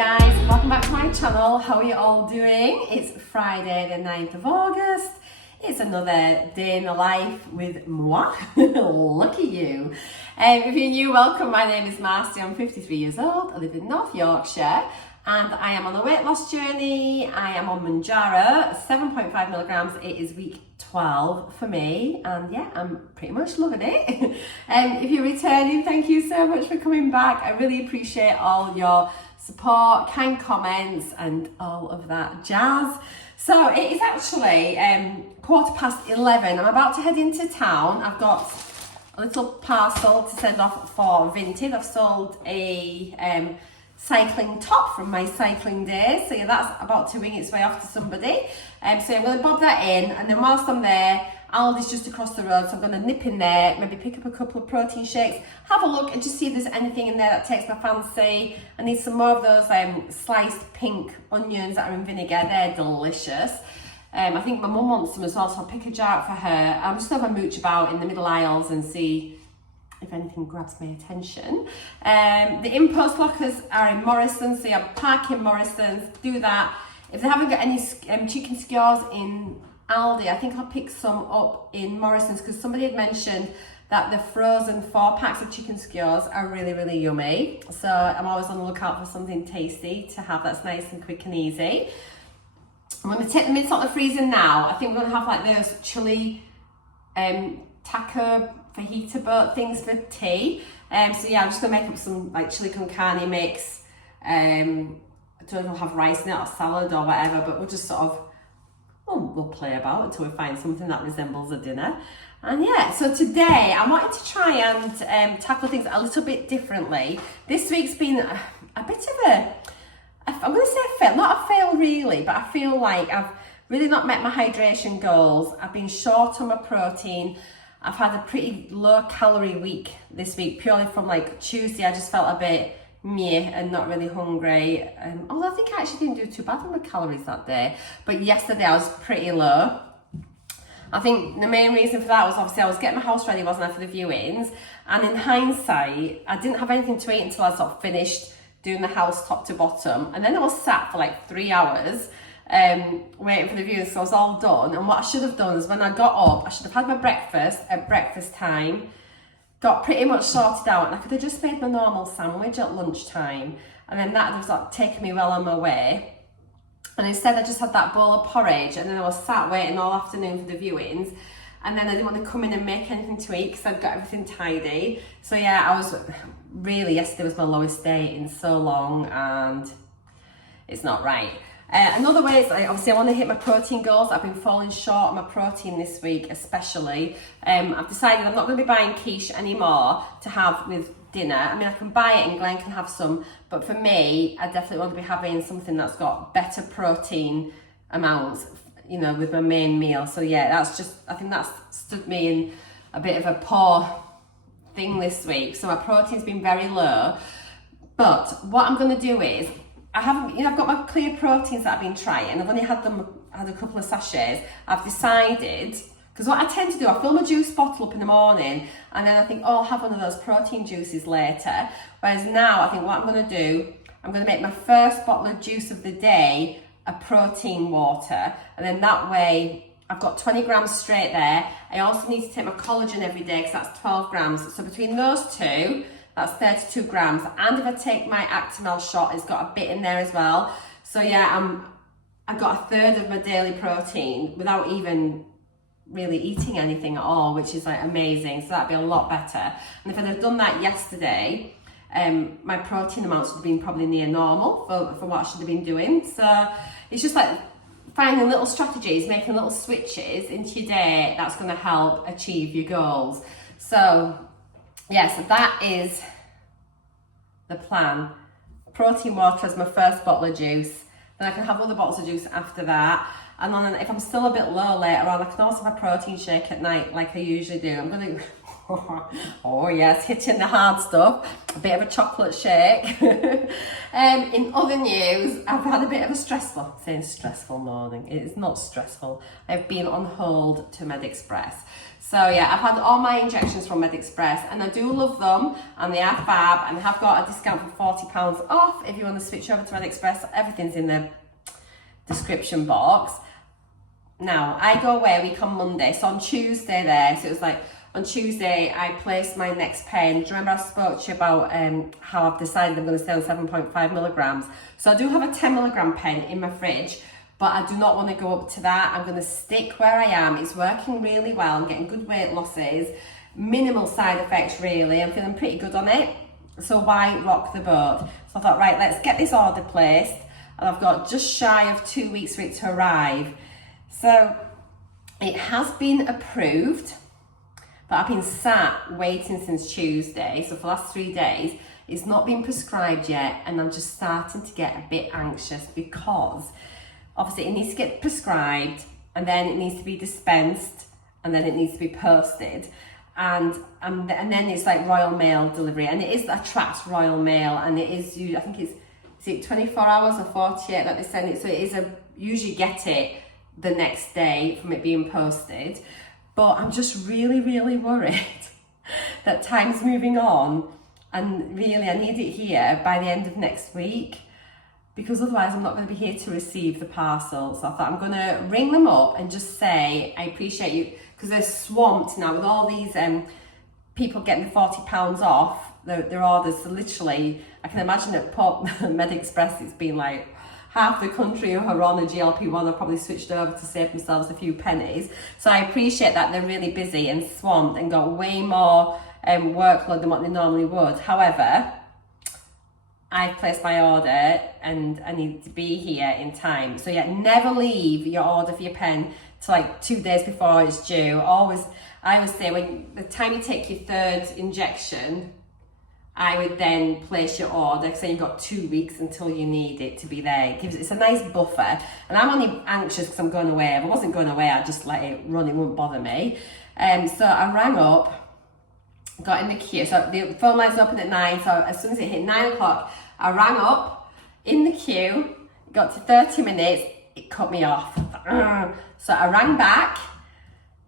guys, welcome back to my channel. How are you all doing? It's Friday the 9th of August. It's another day in the life with Mawa. Lucky you. If you're new, welcome. My name is Marcy. I'm 53 years old. I live in North Yorkshire and I am on a weight loss journey. I am on Mounjaro, 7.5 milligrams. It is week 12 for me and yeah, I'm pretty much loving it. If you're returning, thank you so much for coming back. I really appreciate all your support, kind comments and all of that jazz. So it is actually 11:15. I'm about to head into town. I've got a little parcel to send off for Vinted. I've sold a cycling top from my cycling days. So yeah, that's about to wing its way off to somebody. So I'm going to bob that in, and then whilst I'm there, Aldi's just across the road, so I'm going to nip in there, maybe pick up a couple of protein shakes, have a look and just see if there's anything in there that takes my fancy. I need some more of those sliced pink onions that are in vinegar. They're delicious. I think my mum wants some as well, so I'll pick a jar out for her. I'm just going to have a mooch about in the middle aisles and see if anything grabs my attention. The in-post lockers are in Morrison's, so you park in Morrison's, do that. If they haven't got any chicken skewers in Aldi, I think I'll pick some up in Morrison's because somebody had mentioned that the frozen 4-packs of chicken skewers are really, really yummy. So I'm always on the lookout for something tasty to have that's nice and quick and easy. I'm going to take the mince out of the freezer now. I think we're going to have like those chili taco fajita boat things for tea. So yeah, I'm just going to make up some like chili con carne mix. I don't know if I'll have rice in it or salad or whatever, but we'll just sort of we'll play about until we find something that resembles a dinner. And yeah, so today I wanted to try and tackle things a little bit differently. This week's been a bit of I'm going to say a fail, not a fail really, but I feel like I've really not met my hydration goals. I've been short on my protein. I've had a pretty low calorie week this week, purely from like Tuesday. I just felt a bit meh and not really hungry. Although I think I actually didn't do too bad on the calories that day. But yesterday I was pretty low. I think the main reason for that was obviously I was getting my house ready, wasn't I, for the viewings. And in hindsight, I didn't have anything to eat until I sort of finished doing the house top to bottom. And then I was sat for like 3 hours waiting for the viewings, so I was all done. And what I should have done is when I got up, I should have had my breakfast at breakfast time, got pretty much sorted out, and I could have just made my normal sandwich at lunchtime, and then that was like taking me well on my way. And instead I just had that bowl of porridge, and then I was sat waiting all afternoon for the viewings, and then I didn't want to come in and make anything to eat because I'd got everything tidy. So yeah, I was really, yesterday was my lowest day in so long, and it's not right. Another way is obviously I want to hit my protein goals. I've been falling short on my protein this week especially. I've decided I'm not going to be buying quiche anymore to have with dinner. I mean, I can buy it and Glenn can have some, but for me, I definitely want to be having something that's got better protein amounts, you know, with my main meal. So yeah, I think that's stood me in a bit of a poor thing this week. So my protein's been very low, but what I'm going to do is I've got my clear proteins that I've been trying. I've only had a couple of sachets. I've decided, because what I tend to do, I fill my juice bottle up in the morning and then I think, oh, I'll have one of those protein juices later. Whereas now I think what I'm going to do, I'm going to make my first bottle of juice of the day a protein water, and then that way I've got 20 grams straight there. I also need to take my collagen every day because that's 12 grams. So between those two, that's 32 grams. And if I take my Actimel shot, it's got a bit in there as well. So yeah, I've got a third of my daily protein without even really eating anything at all, which is like amazing. So that'd be a lot better. And if I'd have done that yesterday, my protein amounts would have been probably near normal for what I should have been doing. So it's just like finding little strategies, making little switches into your day that's going to help achieve your goals. So yeah, so that is the plan. Protein water as my first bottle of juice. Then I can have other bottles of juice after that. And then if I'm still a bit low later on, I can also have a protein shake at night like I usually do. I'm going to Oh yes, hitting the hard stuff. A bit of a chocolate shake. In other news, I've had a bit of a stressful morning. It is not stressful. I've been on hold to MedExpress. So yeah, I've had all my injections from MedExpress and I do love them and they are fab and have got a discount for £40 off if you want to switch over to MedExpress. Everything's in the description box. Now, I go away a week on Monday, so on Tuesday there, so it was like, on Tuesday I placed my next pen. Do you remember I spoke to you about how I've decided I'm going to stay on 7.5 milligrams? So I do have a 10 milligram pen in my fridge, but I do not want to go up to that. I'm going to stick where I am. It's working really well. I'm getting good weight losses, minimal side effects really. I'm feeling pretty good on it. So why rock the boat? So I thought, right, let's get this order placed. And I've got just shy of 2 weeks for it to arrive. So it has been approved, but I've been sat waiting since Tuesday. So for the last 3 days, it's not been prescribed yet. And I'm just starting to get a bit anxious because obviously it needs to get prescribed and then it needs to be dispensed and then it needs to be posted. And then it's like Royal Mail delivery. And it attracts Royal Mail and it is, I think it's, is it 24 hours or 48 that they send it? So it is usually get it the next day from it being posted. But I'm just really, really worried that time's moving on and really I need it here by the end of next week because otherwise I'm not going to be here to receive the parcel. So I thought I'm going to ring them up and just say, I appreciate you, because they're swamped now with all these people getting the £40 off their orders. So literally, I can imagine at MedExpress it's been like half the country who are on a GLP-1 have probably switched over to save themselves a few pennies. So I appreciate that they're really busy and swamped and got way more workload than what they normally would. However, I've placed my order and I need to be here in time. So yeah, never leave your order for your pen to like 2 days before it's due. I always say when the time you take your third injection, I would then place your order because then you've got 2 weeks until you need it to be there. It's a nice buffer. And I'm only anxious because I'm going away. If I wasn't going away, I'd just let it run. It wouldn't bother me. So I rang up, got in the queue. So the phone line's open at 9. So as soon as it hit 9 o'clock, I rang up in the queue. Got to 30 minutes. It cut me off. So I rang back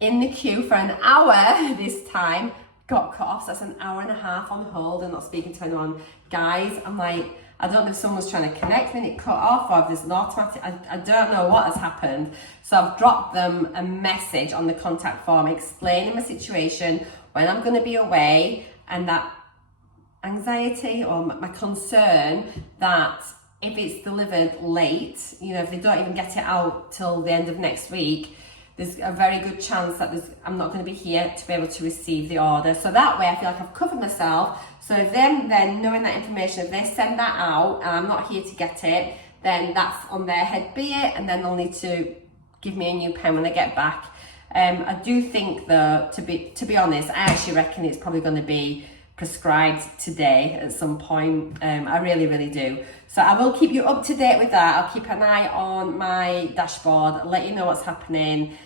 in the queue for an hour this time. Got cut off, so that's an hour and a half on hold and not speaking to anyone. Guys, I'm like, I don't know if someone's trying to connect me and it cut off or if there's an automatic, I don't know what has happened. So I've dropped them a message on the contact form explaining my situation, when I'm going to be away, and that anxiety or my concern that if it's delivered late, you know, if they don't even get it out till the end of next week, there's a very good chance that I'm not going to be here to be able to receive the order. So that way I feel like I've covered myself. So if then knowing that information, if they send that out and I'm not here to get it, then that's on their head be it, and then they'll need to give me a new pen when I get back. I do think though, to be honest, I actually reckon it's probably going to be prescribed today at some point. I really, really do. So I will keep you up to date with that. I'll keep an eye on my dashboard, let you know what's happening,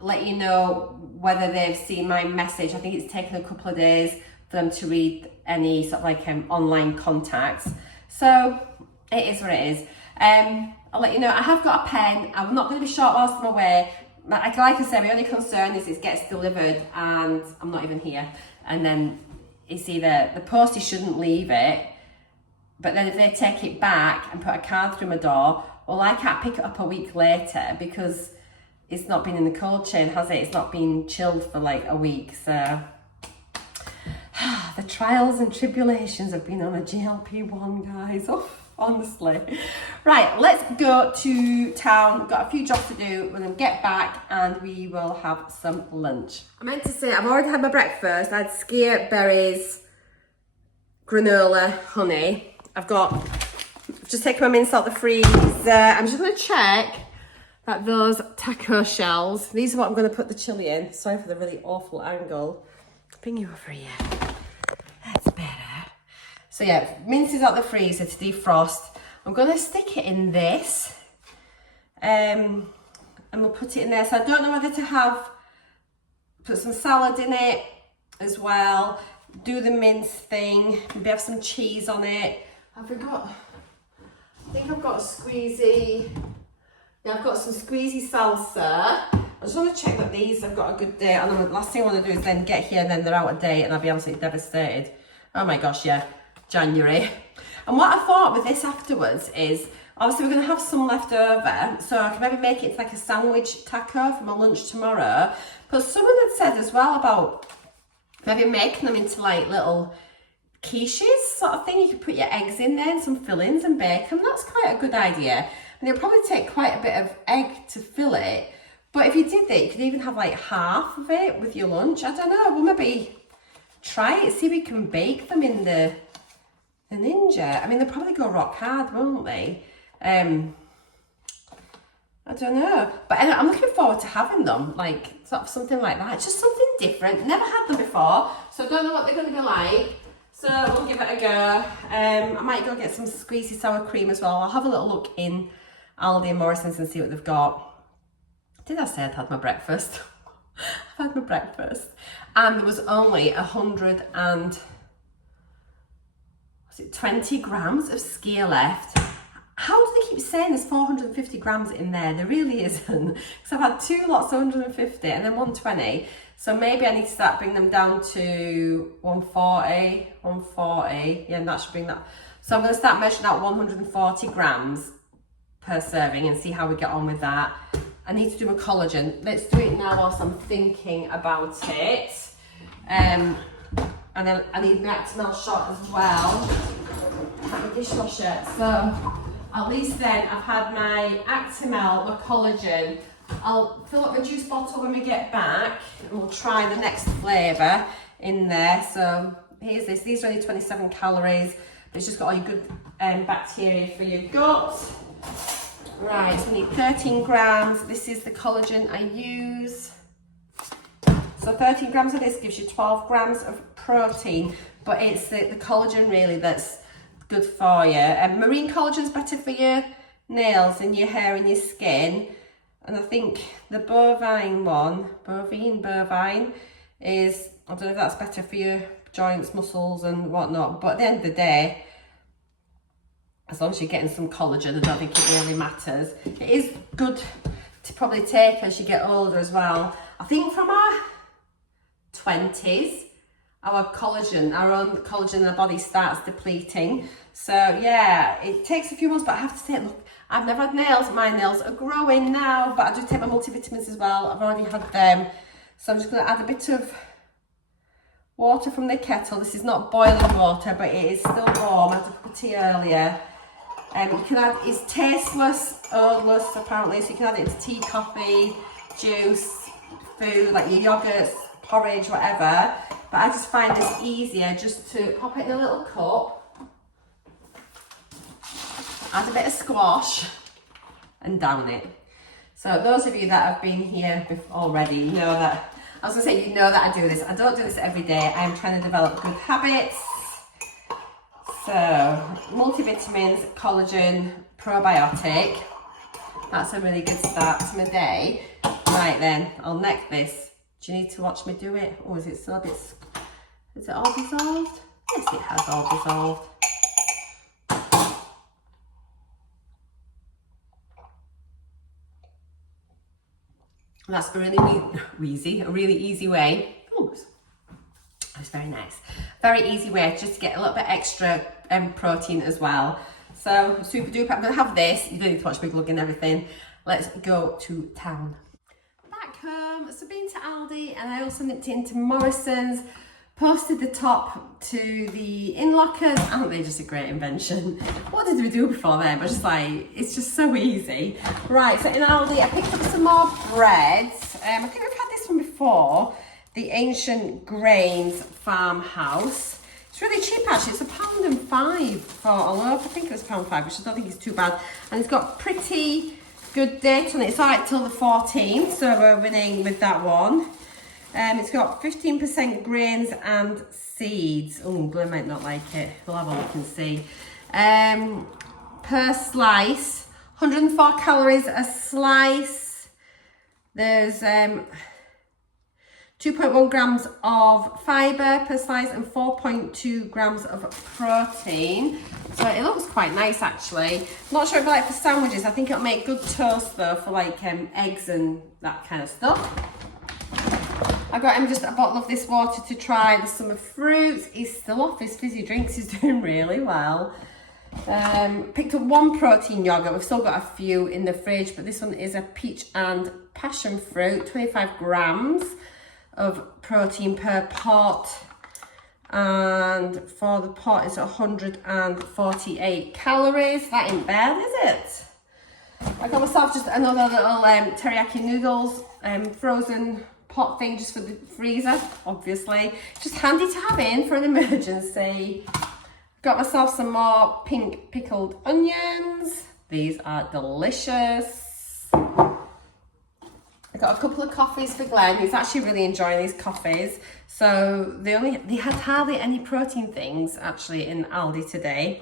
let you know whether they've seen my message. I think it's taken a couple of days for them to read any sort of like online contacts. So it is what it is. I'll let you know. I have got a pen. I'm not going to be short whilst I'm away. Like I said, my only concern is it gets delivered and I'm not even here. And then it's either the postie shouldn't leave it, but then if they take it back and put a card through my door, well, I can't pick it up a week later because it's not been in the cold chain, has it? It's not been chilled for like a week. So the trials and tribulations of being on a GLP-1, guys. Oh, honestly. Right, let's go to town. Got a few jobs to do. We're going to get back and we will have some lunch. I meant to say, I've already had my breakfast. I had skyr, berries, granola, honey. I've just taken my mince out the freezer. I'm just going to check that those taco shells, these are what I'm going to put the chili in. Sorry for the really awful angle. Bring you over here. That's better. So yeah, mince is out the freezer to defrost. I'm going to stick it in this. And we'll put it in there. So I don't know whether to put some salad in it as well. Do the mince thing, maybe have some cheese on it. I think I've got a squeezy. Yeah, I've got some squeezy salsa. I just want to check that these have got a good date. And the last thing I want to do is then get here and then they're out of date and I'll be absolutely devastated. Oh my gosh, yeah, January. And what I thought with this afterwards is, obviously we're going to have some left over, so I can maybe make it like a sandwich taco for my lunch tomorrow. But someone had said as well about maybe making them into like little quiches sort of thing. You could put your eggs in there and some fillings and bacon. That's quite a good idea. And it'll probably take quite a bit of egg to fill it. But if you did that, you could even have like half of it with your lunch. I don't know, we'll maybe try it, see if we can bake them in the Ninja. I mean, they'll probably go rock hard, won't they? I don't know. But I'm looking forward to having them, like sort of something like that. Just something different. Never had them before, so I don't know what they're going to be like. So we'll give it a go. I might go get some squeezy sour cream as well. I'll have a little look in Aldi and Morrison's and see what they've got. Did I say I'd had my breakfast? I've had my breakfast. And there was only 20 grams of skyr left. How do they keep saying there's 450 grams in there? There really isn't. Because I've had 2 lots of 150 and then 120. So maybe I need to start bringing them down to 140. Yeah, and that should bring that. So I'm going to start measuring out 140 grams per serving and see how we get on with that. I need to do a collagen. Let's do it now whilst I'm thinking about it. And then I need my Actimel shot as well. My dishwasher. So at least then I've had my Actimel, my collagen. I'll fill up my juice bottle when we get back and we'll try the next flavour in there. So here's this. These are only 27 calories, but it's just got all your good bacteria for your gut. Right, so we need 13 grams. This is the collagen I use. So 13 grams of this gives you 12 grams of protein, but it's the collagen really that's good for you. Marine collagen's better for your nails and your hair and your skin. And I think the bovine is, I don't know if that's better for your joints, muscles and whatnot. But at the end of the day, as long as you're getting some collagen, I don't think it really matters. It is good to probably take as you get older as well. I think from our 20s, our own collagen in the body starts depleting. So yeah, it takes a few months, but I have to say, look, I've never had nails. My nails are growing now, but I do take my multivitamins as well. I've already had them. So I'm just going to add a bit of water from the kettle. This is not boiling water, but it is still warm. I had a cup of tea earlier. You can add, it's tasteless, odorless apparently, so you can add it to tea, coffee, juice, food, like your yogurts, porridge, whatever. But I just find this easier just to pop it in a little cup, add a bit of squash and down it. So those of you that have been here already know that, I was going to say, you know that I do this. I don't do this every day. I'm trying to develop good habits. So multivitamins, collagen, probiotic. That's a really good start to my day. Right then, I'll neck this. Do you need to watch me do it? Or is it still a bit, is it all dissolved? Yes, it has all dissolved. That's a really really easy way. Oh, that's very nice. Very easy way just to get a little bit extra protein as well. So super duper. I'm gonna have this. You don't need to watch me glug and everything. Let's go to town. Back home. So been to Aldi and I also nipped into Morrison's. Posted the top to the in-lockers. Aren't they just a great invention? What did we do before then? But just like, it's just so easy. Right, so in Aldi, I picked up some more breads. I think we've had this one before. The Ancient Grains Farmhouse. It's really cheap actually. It's £1.05 for a loaf. I think it was £1.05, which I don't think is too bad. And it's got pretty good date on it. It's alright till the 14th, so we're winning with that one. It's got 15% grains and seeds. Oh, Glenn might not like it. We'll have a look and see. Per slice, 104 calories a slice. There's 2.1 grams of fibre per slice and 4.2 grams of protein. So it looks quite nice actually. Not sure if I like for sandwiches. I think it'll make good toast though for like eggs and that kind of stuff. I got him just a bottle of this water to try the summer fruits. He's still off his fizzy drinks. He's doing really well. Picked up one protein yogurt. We've still got a few in the fridge, but this one is a peach and passion fruit, 25 grams of protein per pot, and for the pot it's 148 calories. That ain't bad, is it? I got myself just another little teriyaki noodles frozen pot thing just for the freezer, obviously. Just handy to have in for an emergency. Got myself some more pink pickled onions. These are delicious. I got a couple of coffees for Glenn. He's actually really enjoying these coffees. So they had hardly any protein things actually in Aldi today.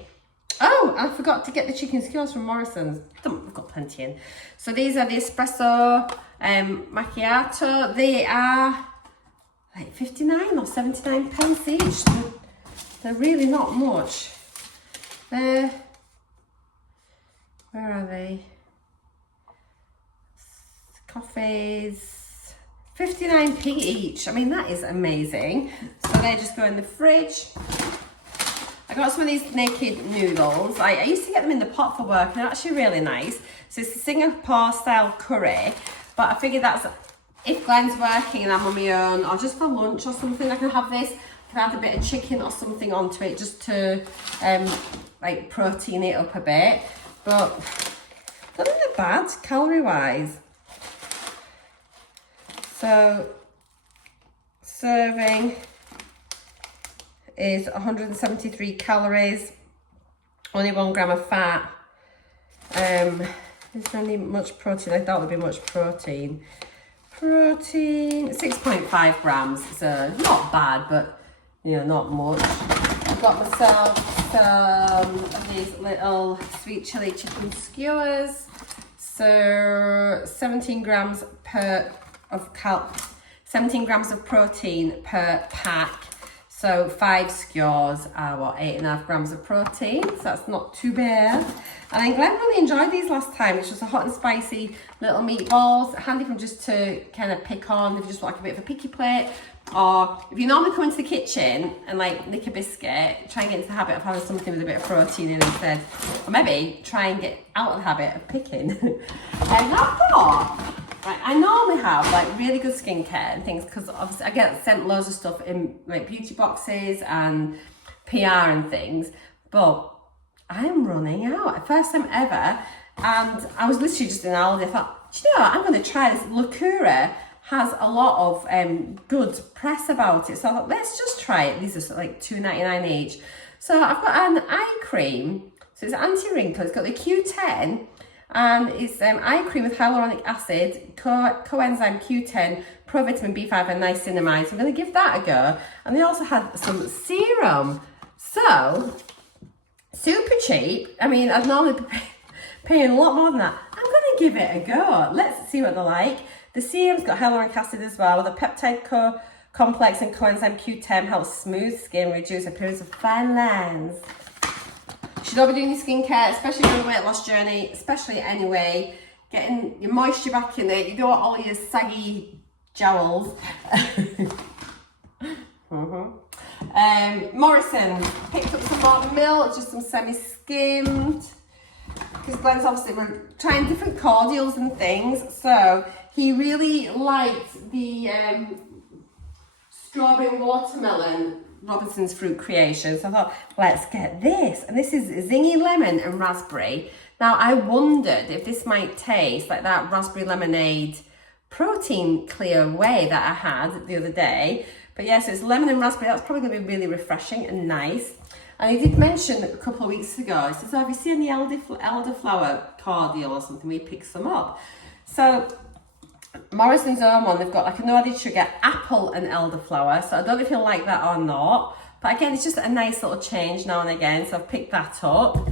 Oh, I forgot to get the chicken skewers from Morrison's. We've got plenty in. So these are the espresso macchiato. They are like 59 or 79 pence each. They're really not much. Where are they? Coffees, 59p each. I mean, that is amazing. So they just go in the fridge. I got some of these naked noodles. I used to get them in the pot for work, and they're actually really nice. So it's a Singapore style curry, but I figured that's if Glenn's working and I'm on my own, or just for lunch or something, I can have this. I can add a bit of chicken or something onto it just to like protein it up a bit. But I don't think they're bad calorie wise. So serving is 173 calories, only 1 gram of fat. Is there any much protein? I thought there'd be much protein. Protein, 6.5 grams, so not bad, but you know, not much. I've got myself some of these little sweet chili chicken skewers. So 17 grams of protein per pack. So 5 skewers are what, 8.5 grams of protein. So that's not too bad. And then Glenn really enjoyed these last time. It's just a hot and spicy little meatballs, handy from just to kind of pick on if you just want like a bit of a picky plate. Or if you normally come into the kitchen and like nick a biscuit, try and get into the habit of having something with a bit of protein in instead. Or maybe try and get out of the habit of picking. And I thought, right, I normally have like really good skincare and things because obviously I get sent loads of stuff in like beauty boxes and PR and things, but I am running out. First time ever, and I was literally just in Aldi. I thought, do you know what? I'm going to try this. Lacura has a lot of good press about it, so I thought, let's just try it. These are like $2.99 each. So I've got an eye cream. So it's anti-wrinkle. It's got the Q10. And it's eye cream with hyaluronic acid, coenzyme Q10, provitamin B5 and niacinamide. So I'm going to give that a go. And they also had some serum. So, super cheap. I mean, I'd normally be paying a lot more than that. I'm going to give it a go. Let's see what they're like. The serum's got hyaluronic acid as well. The peptide complex and coenzyme Q10 helps smooth skin, reduce appearance of fine lines. Should all be doing your skincare, especially on the weight loss journey, especially anyway, getting your moisture back in it. You don't want all your saggy jowls. Morrison picked up some more milk, just some semi-skimmed, because Glenn's obviously trying different cordials and things, so he really liked the strawberry watermelon Robinson's Fruit Creation. So I thought, let's get this. And this is zingy lemon and raspberry. Now, I wondered if this might taste like that raspberry lemonade protein clear whey that I had the other day. But yeah, so it's lemon and raspberry. That's probably going to be really refreshing and nice. And he did mention a couple of weeks ago, he says, oh, have you seen the elderflower cordial or something? We picked some up. So Morrison's own one, they've got like a no added sugar, apple and elderflower. So I don't know if you'll like that or not. But again, it's just a nice little change now and again. So I've picked that up.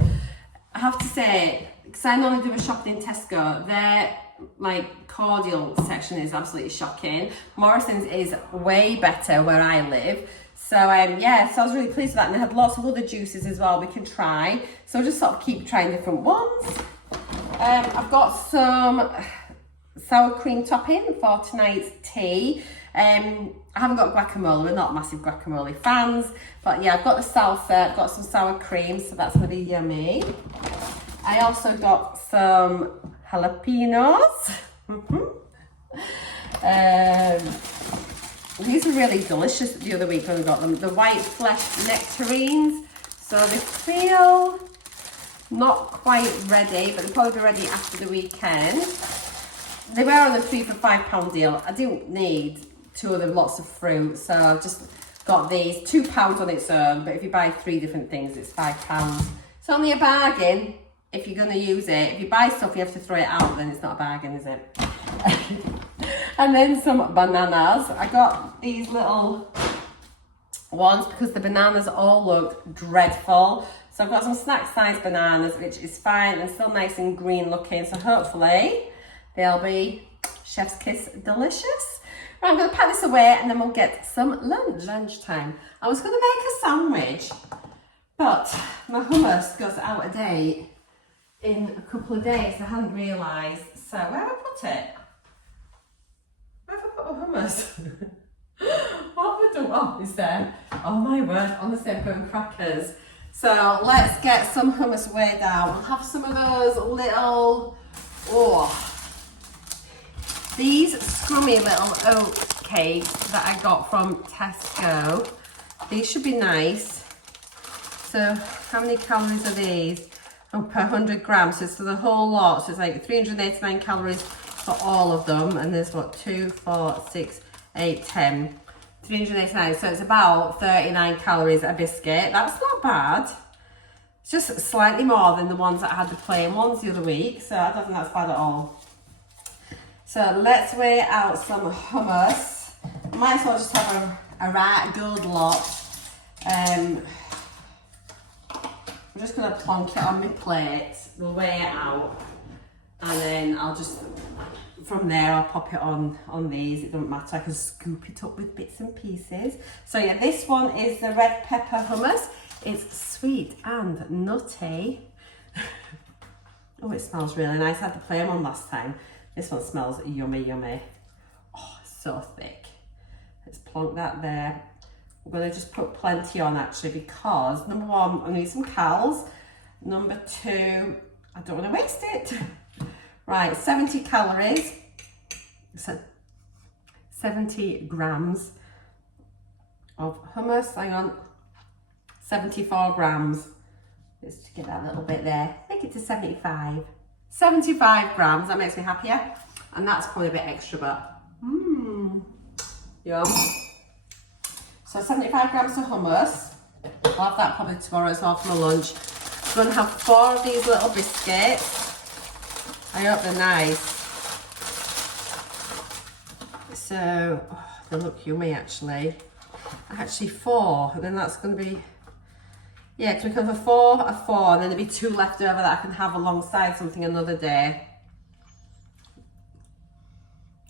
I have to say, because I normally do a shopping in Tesco, their like cordial section is absolutely shocking. Morrison's is way better where I live. So yeah, so I was really pleased with that, and they had lots of other juices as well we can try. So I'll just sort of keep trying different ones. I've got some sour cream topping for tonight's tea. I haven't got guacamole, we're not massive guacamole fans, but yeah, I've got the salsa, I've got some sour cream, so that's gonna be yummy. I also got some jalapenos. These were really delicious the other week when I got them. The white flesh nectarines. So they feel not quite ready, but they'll probably be ready after the weekend. They were on a 3 for £5 deal. I didn't need 2 of them, lots of fruit. So I've just got these, £2 on its own. But if you buy 3 different things, it's £5. It's only a bargain if you're going to use it. If you buy stuff, you have to throw it out, then it's not a bargain, is it? And then some bananas. I got these little ones because the bananas all look dreadful. So I've got some snack size bananas, which is fine and still nice and green looking. So hopefully they'll be chef's kiss delicious. Right, I'm going to pack this away and then we'll get some lunchtime. I was going to make a sandwich, but my hummus goes out of date in a couple of days. I hadn't realised. So where have I put it? Where have I put my hummus? What have I done? Oh, it's there. Oh my word, honestly, I'm going crackers. So let's get some hummus weighed out. We'll have some of those little, these scrummy little oat cakes that I got from Tesco. These should be nice. So how many calories are these? Oh, per 100 grams. So it's for the whole lot. So it's like 389 calories for all of them. And there's what, 2, 4, 6, 8, 10. 389, so it's about 39 calories a biscuit. That's not bad. It's just slightly more than the ones that I had the plain ones the other week, so I don't think that's bad at all. So let's weigh out some hummus. Might as well just have a right good lot. I'm just going to plonk it on my plate. We'll weigh it out, and then I'll just, from there, I'll pop it on these. It doesn't matter, I can scoop it up with bits and pieces. So yeah, this one is the red pepper hummus. It's sweet and nutty. Oh, it smells really nice. I had the plain one last time. This one smells yummy, yummy. Oh, it's so thick. Let's plonk that there. I'm gonna just put plenty on actually, because number 1, I need some calories. Number 2, I don't want to waste it. Right, 70 calories, so 70 grams of hummus. Hang on, 74 grams. Let's just get that little bit there. Make it to 75. 75 grams, that makes me happier. And that's probably a bit extra, but yum. So 75 grams of hummus. I'll have that probably tomorrow as well for my lunch. I'm going to have 4 of these little biscuits. I hope they're nice. So, they look yummy actually. Actually 4, and then that's going to be, yeah, because we can have a 4, and then there'll be 2 left over that I can have alongside something another day.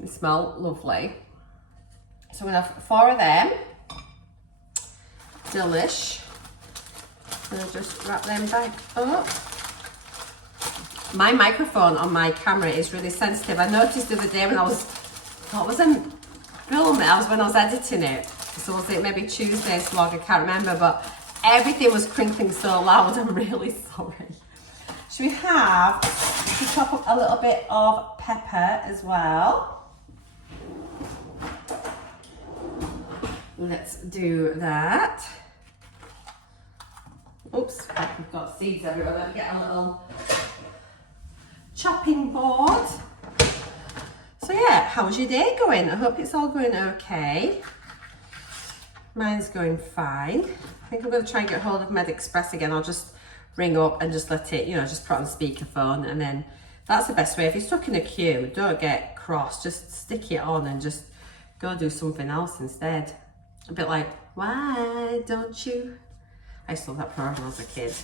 They smell lovely. So we're going to have 4 of them. Delish. And I'll just wrap them back up. My microphone on my camera is really sensitive. I noticed the other day when I was filming, when I was editing it. So was it maybe Tuesday's vlog? I can't remember, but everything was crinkling so loud. I'm really sorry. Should we chop up a little bit of pepper as well? Let's do that. Oops, we've got seeds everywhere. Let me get a little chopping board. So yeah, how's your day going? I hope it's all going okay. Mine's going fine. I think I'm going to try and get hold of MedExpress again. I'll just ring up and just let it, just put on speakerphone, and then that's the best way. If you're stuck in a queue, don't get cross. Just stick it on and just go do something else instead. A bit like, why don't you? I used to love that program when I was a kid.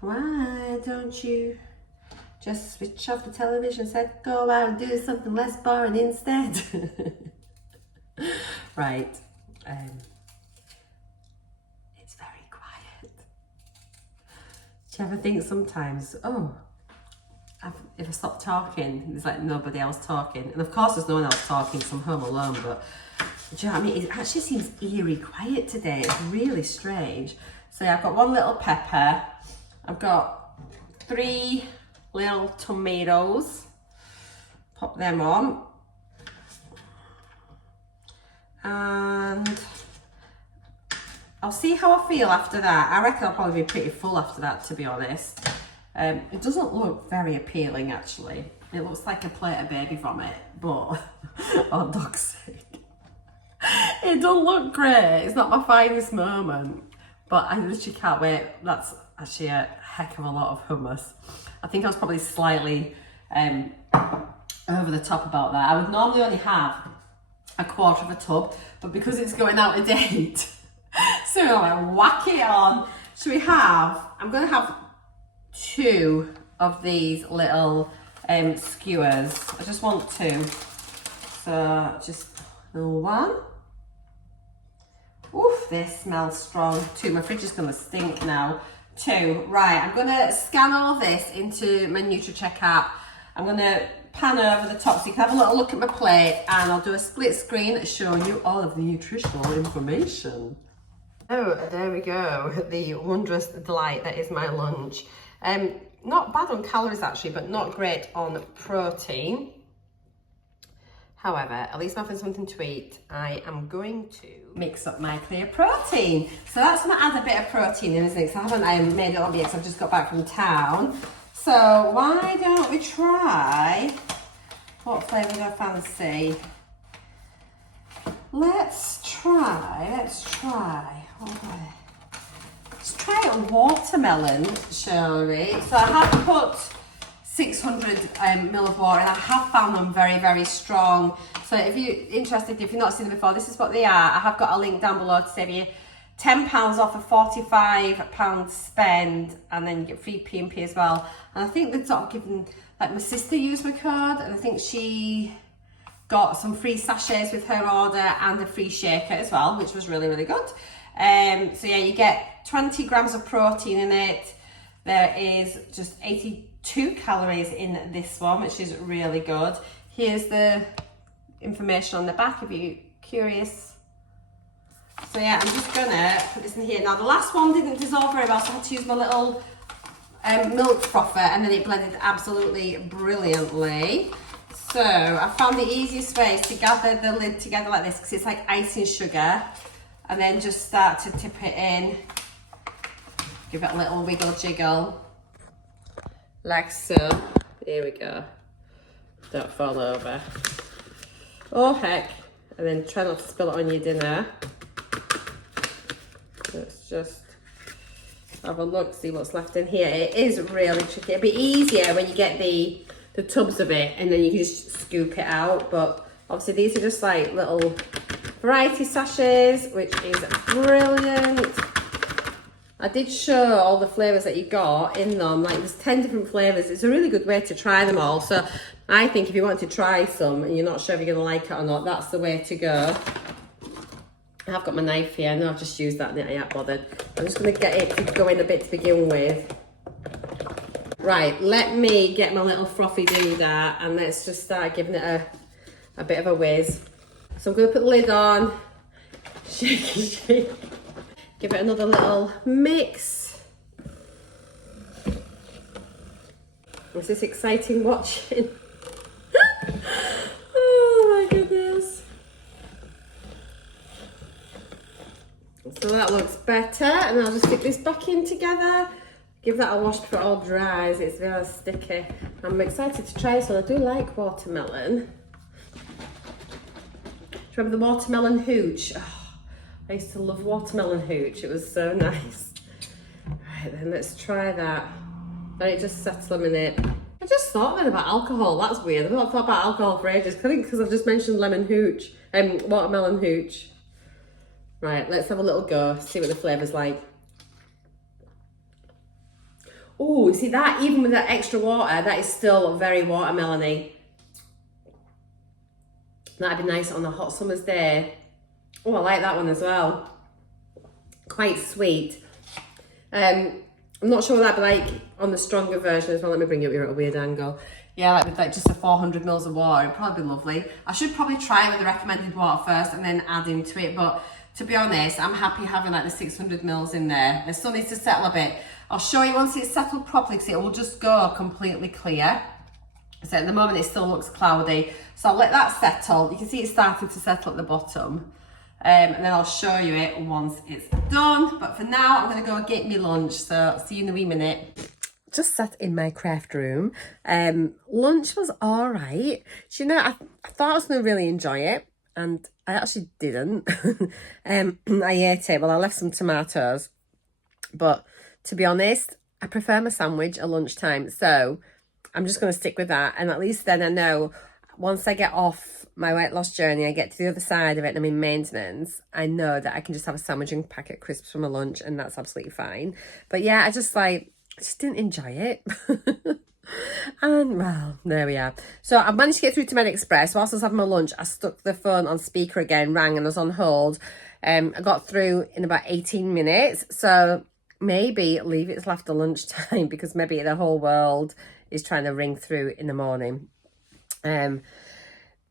Why don't you just switch off the television and said, go out and do something less boring instead. Right. It's very quiet. Do you ever think sometimes, oh, if I stop talking, there's like nobody else talking. And of course there's no one else talking, so I'm home alone, but do you know what I mean? It actually seems eerie quiet today. It's really strange. So yeah, I've got one little pepper. I've got 3 little tomatoes. Pop them on. And I'll see how I feel after that. I reckon I'll probably be pretty full after that, to be honest. It doesn't look very appealing, actually. It looks like a plate of baby vomit, but oh, dog's sake. It don't look great. It's not my finest moment, but I literally can't wait. That's actually a heck of a lot of hummus. I think I was probably slightly over the top about that. I would normally only have a quarter of a tub, but because it's going out of date, so I whack it on. So I'm going to have 2 of these little skewers. I just want 2. So just one. Oof, this smells strong. 2, my fridge is going to stink now. 2, right, I'm going to scan all this into my NutriCheck app. I'm going to pan over the top so you can have a little look at my plate, and I'll do a split screen showing you all of the nutritional information. Oh, there we go, the wondrous delight that is my lunch. Not bad on calories actually, but not great on protein. However, at least I'm having something to eat. I am going to mix up my clear protein. So that's going to add a bit of protein in, isn't it? Because I haven't made it all yet because I've just got back from town. So why don't we try, what flavour do I fancy? Let's try, let's try a watermelon, shall we? So I have put 600 ml of water, and I have found them very, very strong. So if you're interested, if you've not seen them before, this is what they are. I have got a link down below to save you £10 off a £45 spend, and then you get free P&P as well. And I think they've sort of given, like my sister used my code, and I think she got some free sachets with her order and a free shaker as well, which was really, really good. So yeah, you get 20 grams of protein in it. There is just 82 calories in this one, which is really good. Here's the information on the back if you're curious. So yeah, I'm just gonna put this in here. Now the last one didn't dissolve very well, so I had to use my little milk frother, and then it blended absolutely brilliantly. So I found the easiest way is to gather the lid together like this, because it's like icing sugar, and then just start to tip it in. Give it a little wiggle jiggle, like so. Here we go. Don't fall over. Oh heck. And then try not to spill it on your dinner. Let's just have a look, see what's left in here. It is really tricky. It'll be easier when you get the tubs of it, and then you can just scoop it out. But obviously these are just like little variety sachets, which is brilliant. I did show all the flavours that you got in them. Like there's 10 different flavours. It's a really good way to try them all. So I think if you want to try some and you're not sure if you're going to like it or not, that's the way to go. I've got my knife here. I know I've just used that and I ain't bothered. I'm just going to get it to go in a bit to begin with. Right, let me get my little frothy doodah and let's just start giving it a bit of a whiz. So I'm going to put the lid on, shake, shake, give it another little mix. Is this exciting watching? Oh my goodness. So that looks better, and I'll just stick this back in together. Give that a wash before it all dries. It's very sticky. I'm excited to try this one. I do like watermelon. Do you remember the watermelon hooch? Oh, I used to love watermelon hooch. It was so nice. Right then, let's try that. Let it just settle a minute. I just thought then about alcohol. That's weird. I've not thought about alcohol for ages. I think because I've just mentioned lemon hooch, watermelon hooch. Right, let's have a little go. See what the flavour's like. Oh, see that, even with that extra water, that is still very watermelony. That'd be nice on a hot summer's day. Oh, I like that one as well. Quite sweet. I'm not sure what that'd be like on the stronger version as well. Let me bring you up here at a weird angle. Yeah, like with like just a 400 mils of water, it'd probably be lovely. I should probably try it with the recommended water first and then add into it, but to be honest, I'm happy having like the 600 mils in there. It still needs to settle a bit. I'll show you once it's settled properly, because it will just go completely clear. So at the moment it still looks cloudy. So I'll let that settle. You can see it's starting to settle at the bottom. And then I'll show you it once it's done. But for now, I'm gonna go get me lunch. So see you in a wee minute. Just sat in my craft room. Lunch was all right. Do you know, I thought I was gonna really enjoy it, and I actually didn't. I ate it. Well, I left some tomatoes, but to be honest, I prefer my sandwich at lunchtime. So I'm just going to stick with that. And at least then I know once I get off my weight loss journey, I get to the other side of it and I'm in maintenance, I know that I can just have a sandwich and packet of crisps for my lunch, and that's absolutely fine. But yeah, I just didn't enjoy it. And well, there we are. So I managed to get through to Med Express. Whilst I was having my lunch, I stuck the phone on speaker again, rang, and I was on hold. I got through in about 18 minutes. So maybe leave it till after lunchtime, because maybe the whole world is trying to ring through in the morning. They're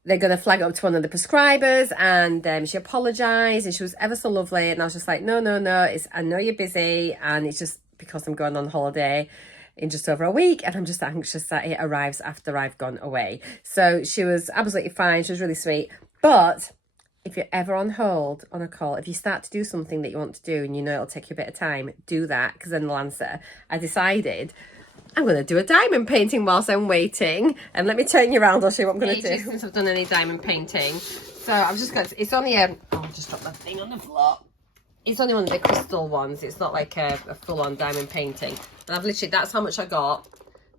going to flag it up to one of the prescribers, and she apologised, and she was ever so lovely. And I was just like, no, I know you're busy, and it's just because I'm going on holiday in just over a week, and I'm just anxious that it arrives after I've gone away. So she was absolutely fine. She was really sweet. But if you're ever on hold on a call, if you start to do something that you want to do and you know it'll take you a bit of time, do that, because then they'll answer. I decided I'm going to do a diamond painting whilst I'm waiting. And let me turn you around, I'll show you what I'm going to do. Since I've done any diamond painting. So I've just got, it's only a, oh, I've just dropped that thing on the floor. It's only one of the crystal ones. It's not like a full-on diamond painting. And I've literally, that's how much I got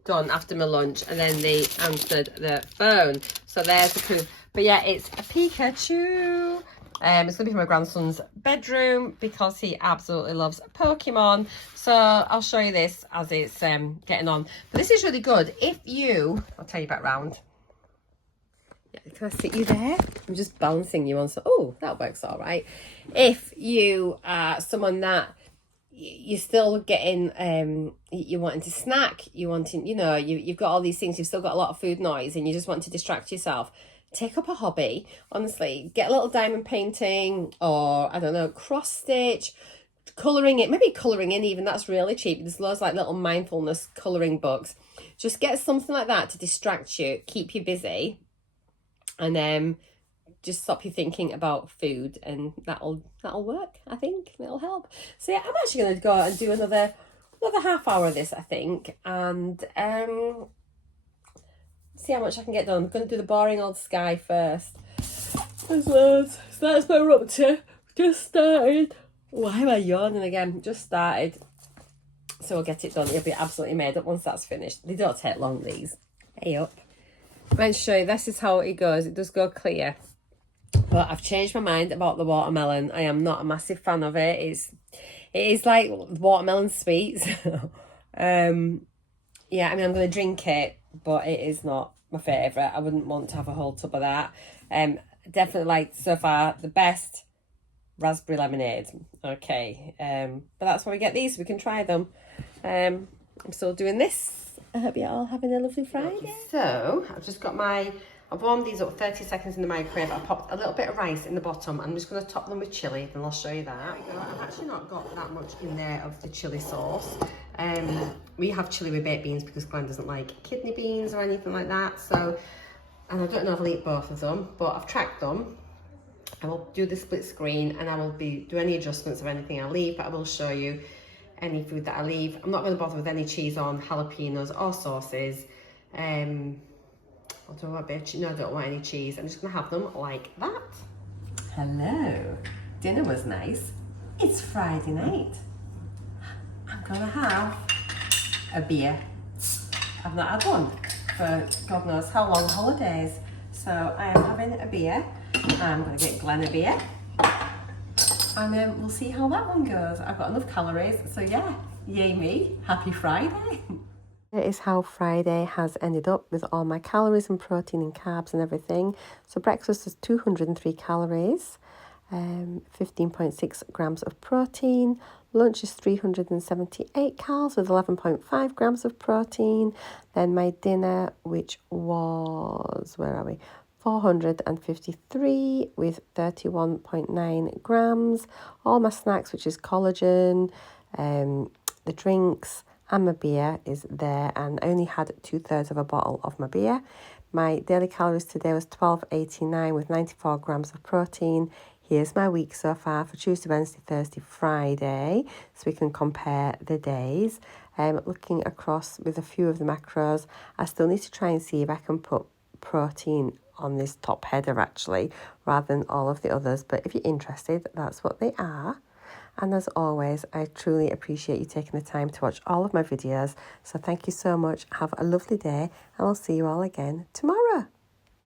done after my lunch. And then they answered the phone. So there's the proof. But yeah, it's a Pikachu. It's going to be from my grandson's bedroom because he absolutely loves Pokemon. So I'll show you this as it's getting on. But this is really good. If you, I'll tell you back round. Yeah, can I sit you there? I'm just balancing you on. So, oh, that works all right. If you are someone that you're still getting, you're wanting to snack, you're wanting, you know, you've got all these things, you've still got a lot of food noise and you just want to distract yourself, take up a hobby. Honestly, get a little diamond painting, or I don't know, cross stitch, colouring it, maybe colouring in even, that's really cheap. There's loads like little mindfulness colouring books. Just get something like that to distract you, keep you busy, and then just stop you thinking about food, and that'll work. I think it'll help. So yeah, I'm actually going to go and do another half hour of this, I think, and see how much I can get done. I'm going to do the boring old sky first. So that's my rupture. Just started. Why am I yawning again? Just started. So we'll get it done. It'll be absolutely made up once that's finished. They don't take long, these. Hey up. I'm going to show you, this is how it goes. It does go clear. But I've changed my mind about the watermelon. I am not a massive fan of it. It is like watermelon sweets. Yeah, I mean, I'm going to drink it, but it is not my favourite. I wouldn't want to have a whole tub of that. Definitely like, so far, the best raspberry lemonade. Okay, but that's why we get these, so we can try them. I'm still doing this. I hope you're all having a lovely Friday. So, I've warmed these up 30 seconds in the microwave. I popped a little bit of rice in the bottom. I'm just going to top them with chilli, and I'll show you that. I've actually not got that much in there of the chilli sauce. We have chilli with baked beans because Glenn doesn't like kidney beans or anything like that. So, and I don't know if I'll eat both of them, but I've tracked them. I will do the split screen, and I will do any adjustments of anything I leave, but I will show you any food that I leave. I'm not going to bother with any cheese on, jalapenos or sauces. I don't want I don't want any cheese. I'm just going to have them like that. Hello. Dinner was nice. It's Friday night. I'm going to have a beer. I've not had one for God knows how long holidays. So I am having a beer. I'm going to get Glenn a beer. And then we'll see how that one goes. I've got enough calories. So yeah, Yay me, happy Friday. Here is how Friday has ended up with all my calories and protein and carbs and everything. So breakfast is 203 calories, 15.6 grams of protein. Lunch is 378 calories with 11.5 grams of protein. Then my dinner, which was, 453 with 31.9 grams. All my snacks, which is collagen, the drinks, and my beer is there, and I only had 2/3 of a bottle of my beer. My daily calories today was 1289 with 94 grams of protein. Here's my week so far for Tuesday, Wednesday, Thursday, Friday, so we can compare the days. Looking across with a few of the macros, I still need to try and see if I can put protein on this top header actually, rather than all of the others. But if you're interested, that's what they are. And as always, I truly appreciate you taking the time to watch all of my videos. So thank you so much. Have a lovely day, and I'll see you all again tomorrow.